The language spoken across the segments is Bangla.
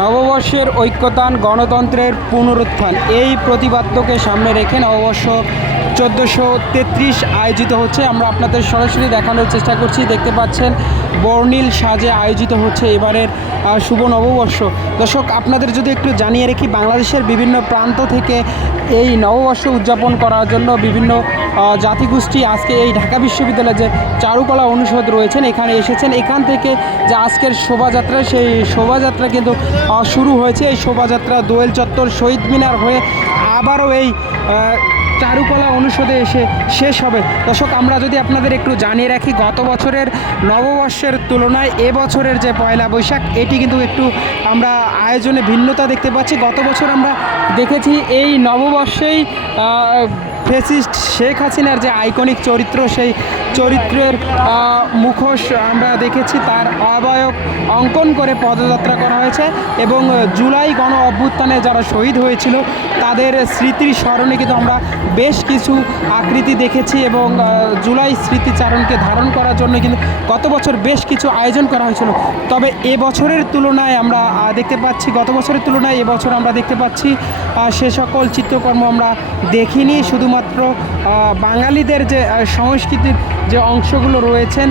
নববর্ষের ঐক্যতান গণতন্ত্রের পুনরুত্থান এই প্রতিপাদ্যকে সামনে রেখে নববর্ষ 1433 আয়োজিত হচ্ছে। আমরা আপনাদের সরাসরি দেখানোর চেষ্টা করছি। দেখতে পাচ্ছেন বর্ণিল সাজে আয়োজিত হচ্ছে এবারের শুভ নববর্ষ। দর্শক, আপনাদের যদি একটু জানিয়ে রাখি, বাংলাদেশের বিভিন্ন প্রান্ত থেকে এই নববর্ষ উদযাপন করার জন্য বিভিন্ন জাতিগোষ্ঠী আজকে এই ঢাকা বিশ্ববিদ্যালয়ে যে চারুকলা অনুষদ রয়েছেন এখানে এসেছেন। এখান থেকে যে আজকের শোভাযাত্রা, সেই শোভাযাত্রা কিন্তু শুরু হয়েছে। এই শোভাযাত্রা দোয়েল চত্বর, শহীদ মিনার হয়ে আবারও এই চারুকলা অনুষদে এসে শেষ হবে। দর্শক, আমরা যদি আপনাদের একটু জানিয়ে রাখি, গত বছরের নববর্ষের তুলনায় এবছরের যে পয়লা বৈশাখ, এটি কিন্তু একটু আমরা আয়োজনে ভিন্নতা দেখতে পাচ্ছি। গত বছর আমরা দেখেছি এই নববর্ষেই ফ্যাসিস্ট শেখ হাসিনার যে আইকনিক চরিত্র, সেই চরিত্রের মুখোশ আমরা দেখেছি, তার অবয়ব অঙ্কন করে পদযাত্রা করা হয়েছে এবং জুলাই গণ অভ্যুত্থানে যারা শহীদ হয়েছিল তাদের স্মৃতির স্মরণে কিন্তু আমরা বেশ কিছু আকৃতি দেখেছি এবং জুলাই স্মৃতিচারণকে ধারণ করার জন্য কিন্তু গত বছর বেশ কিছু আয়োজন করা হয়েছিল। তবে এবছরের তুলনায় আমরা দেখতে পাচ্ছি, গত বছরের তুলনায় এবছর আমরা দেখতে পাচ্ছি সে সকল চিত্রকর্ম আমরা দেখিনি। শুধুমাত্র বাঙালিদের যে সংস্কৃতির যে অংশগুলো রয়েছেন,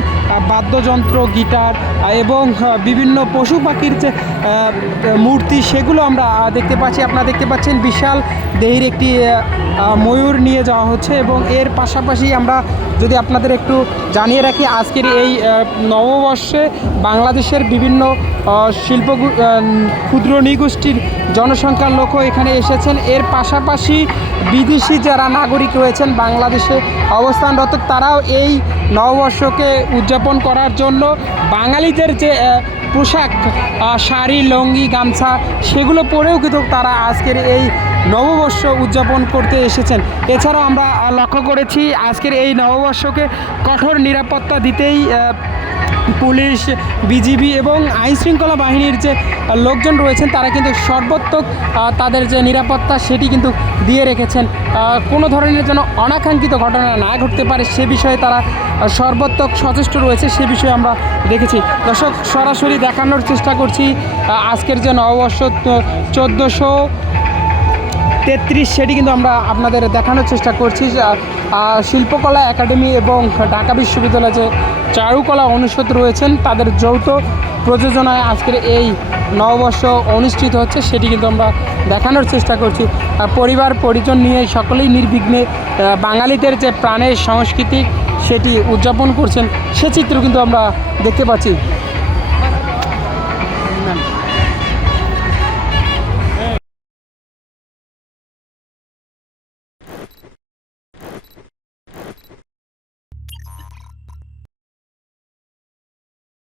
বাদ্যযন্ত্র, গিটার এবং বিভিন্ন পশু পাখির যে মূর্তি, সেগুলো আমরা দেখতে পাচ্ছি। আপনারা দেখতে পাচ্ছেন বিশাল দেহের একটি ময়ূর নিয়ে যাওয়া হচ্ছে এবং এর পাশাপাশি আমরা যদি আপনাদের একটু জানিয়ে রাখি, আজকের এই নববর্ষে বাংলাদেশের বিভিন্ন শিল্প ক্ষুদ্র নৃগোষ্ঠীর জনসংখ্যার লোকও এখানে এসেছেন। এর পাশাপাশি বিদেশি যারা নাগরিক রয়েছেন বাংলাদেশে অবস্থানরত, তারাও এই নববর্ষকে উদযাপন করার জন্য বাঙালিদের যে পোশাক, শাড়ি, লুঙ্গি, গামছা, সেগুলো পরেও কিন্তু তারা আজকের এই নববর্ষ উদযাপন করতে এসেছেন। এছাড়াও আমরা লক্ষ্য করেছি আজকের এই নববর্ষকে কঠোর নিরাপত্তা দিতেই পুলিশ, বিজিবি এবং আইনশৃঙ্খলা বাহিনীর যে লোকজন রয়েছেন তারা কিন্তু সর্বাত্মক তাদের যে নিরাপত্তা সেটি কিন্তু দিয়ে রেখেছেন। কোনো ধরনের যেন অনাকাঙ্ক্ষিত ঘটনা না ঘটতে পারে সে বিষয়ে তারা সর্বাত্মক সচেষ্ট রয়েছে, সে বিষয়ে আমরা দেখেছি। দর্শক, সরাসরি দেখানোর চেষ্টা করছি আজকের যে নববর্ষ 1433 সেটি কিন্তু আমরা আপনাদের দেখানোর চেষ্টা করছি। শিল্পকলা একাডেমি এবং ঢাকা বিশ্ববিদ্যালয়ে যে চারুকলা অনুষদ রয়েছেন তাদের যৌথ প্রযোজনায় আজকের এই নববর্ষ অনুষ্ঠিত হচ্ছে, সেটি কিন্তু আমরা দেখানোর চেষ্টা করছি। পরিবার পরিজন নিয়ে সকলেই নির্বিঘ্নে বাঙালিদের যে প্রাণের সংস্কৃতি সেটি উদযাপন করছেন, সে চিত্র কিন্তু আমরা দেখতে পাচ্ছি।